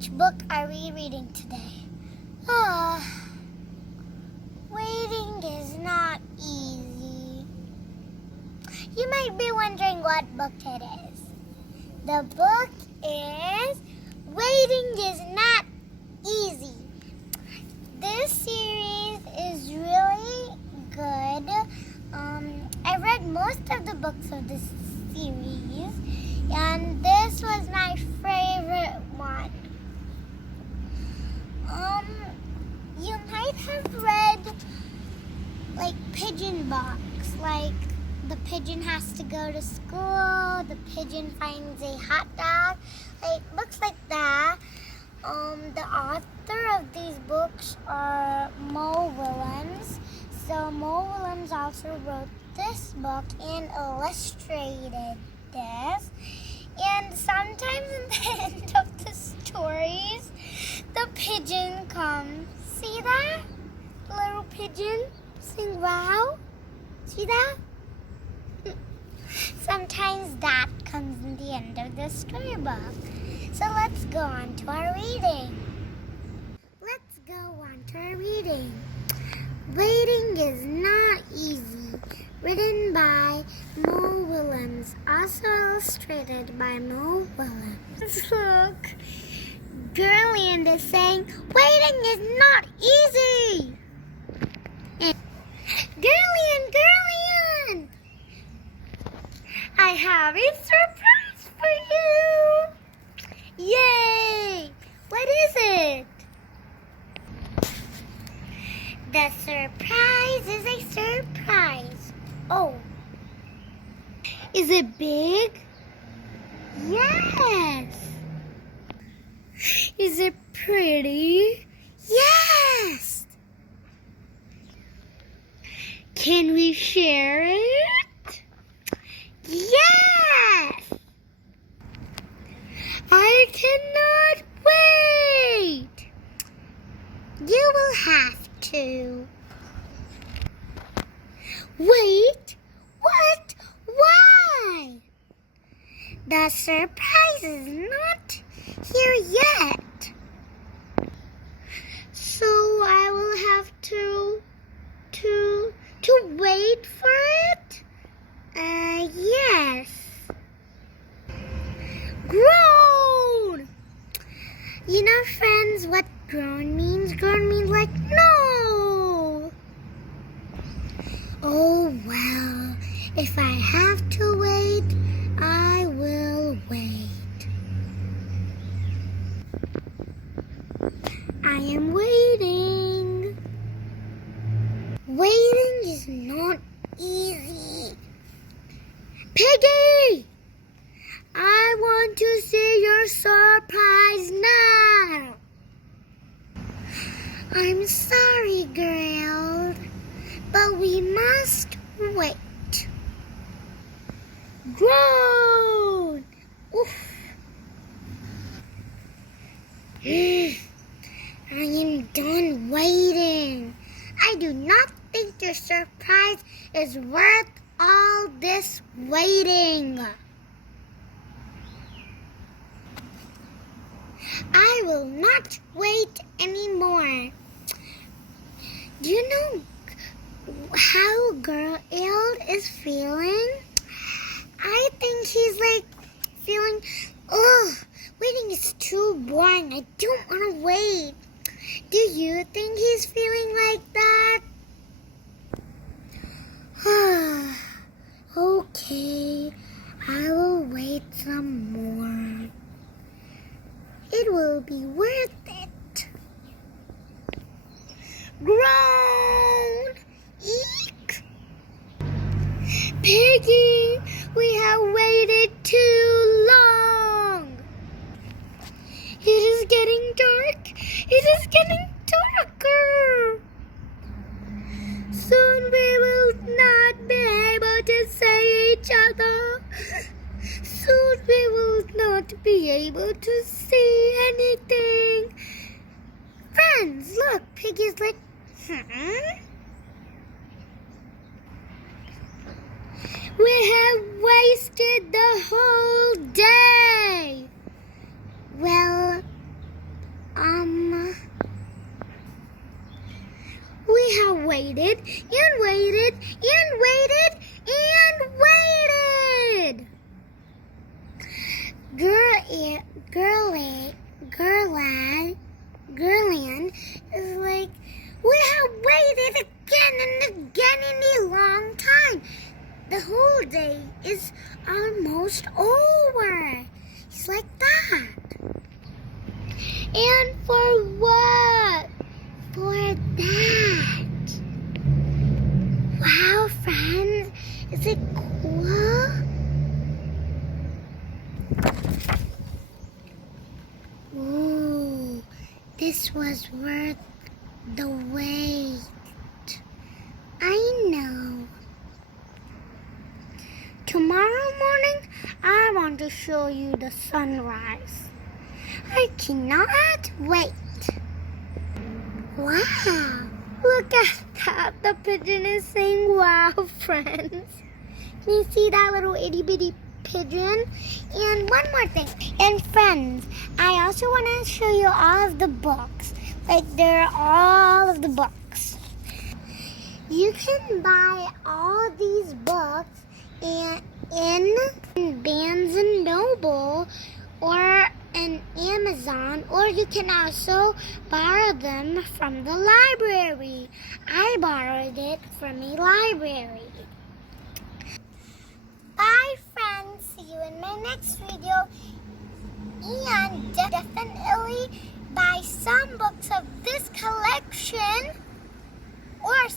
Which book are we reading today? Waiting is not easy. You might be wondering what book it is. The book is Waiting is Not Easy. This series is really good. I read most of the books of this series, and this was my favorite one. You might have read like pigeon books, like the pigeon has to go to school, the pigeon finds a hot dog, like books like that. The author of these books are Willems. So Willems also wrote this book and illustrated this. And sometimes in the end of the stories, the pigeon comes. See that? The little pigeon sing wow. See that? Sometimes that comes in the end of the storybook. So let's go on to our reading. Waiting is Not Easy, written by Willems, also illustrated by Willems. Look, Girland is saying, waiting is not easy. And Girland, I have a surprise for you. Yay! What is it? The surprise is a surprise. Oh. Is it big? Yes. Is it pretty? Yes. Can we share it? Yes. I cannot wait. You will have to. Wait, what? Why? The surprise is not here yet. So I will have to wait for it? Yes. Grown! You know, friends, what grown means? Grown means like no. Oh, well, if I have to wait, I will wait. I am waiting. Waiting is not easy. Piggie! I want to see your surprise now. I'm sorry, Gerald, but we must wait. Grown! Oof. I am done waiting. I do not think your surprise is worth all this waiting. I will not wait anymore. Do you know how Gerald is feeling? I think he's like feeling, waiting is too boring. I don't want to wait. Do you think he's feeling like that? Okay, I will wait some more. It will be worth it. Grown! Eek! Piggie, we have waited too long. It is getting dark. It is getting darker. Soon we will not be able to see each other. Soon we will not be able to see anything. Friends, look, Piggie's like, We have wasted the whole day. Well, have waited and waited and waited and waited. Girland is like, we have waited again and again in a long time. The whole day is almost over. He's like that. And for what? For that. Wow, friends. Is it cool? Ooh, this was worth the wait. I know. Tomorrow morning, I want to show you the sunrise. I cannot wait. Wow, look at that. The pigeon is saying wow, friends. Can you see that little itty bitty pigeon? And one more thing. And friends, I also want to show you all of the books. Like, there are all of the books. You can buy all these books in Barnes and Noble or in Amazon, or you can also borrow them from the library. I borrowed it from a library. Bye, friends. See you in my next video. And definitely buy some books of this collection or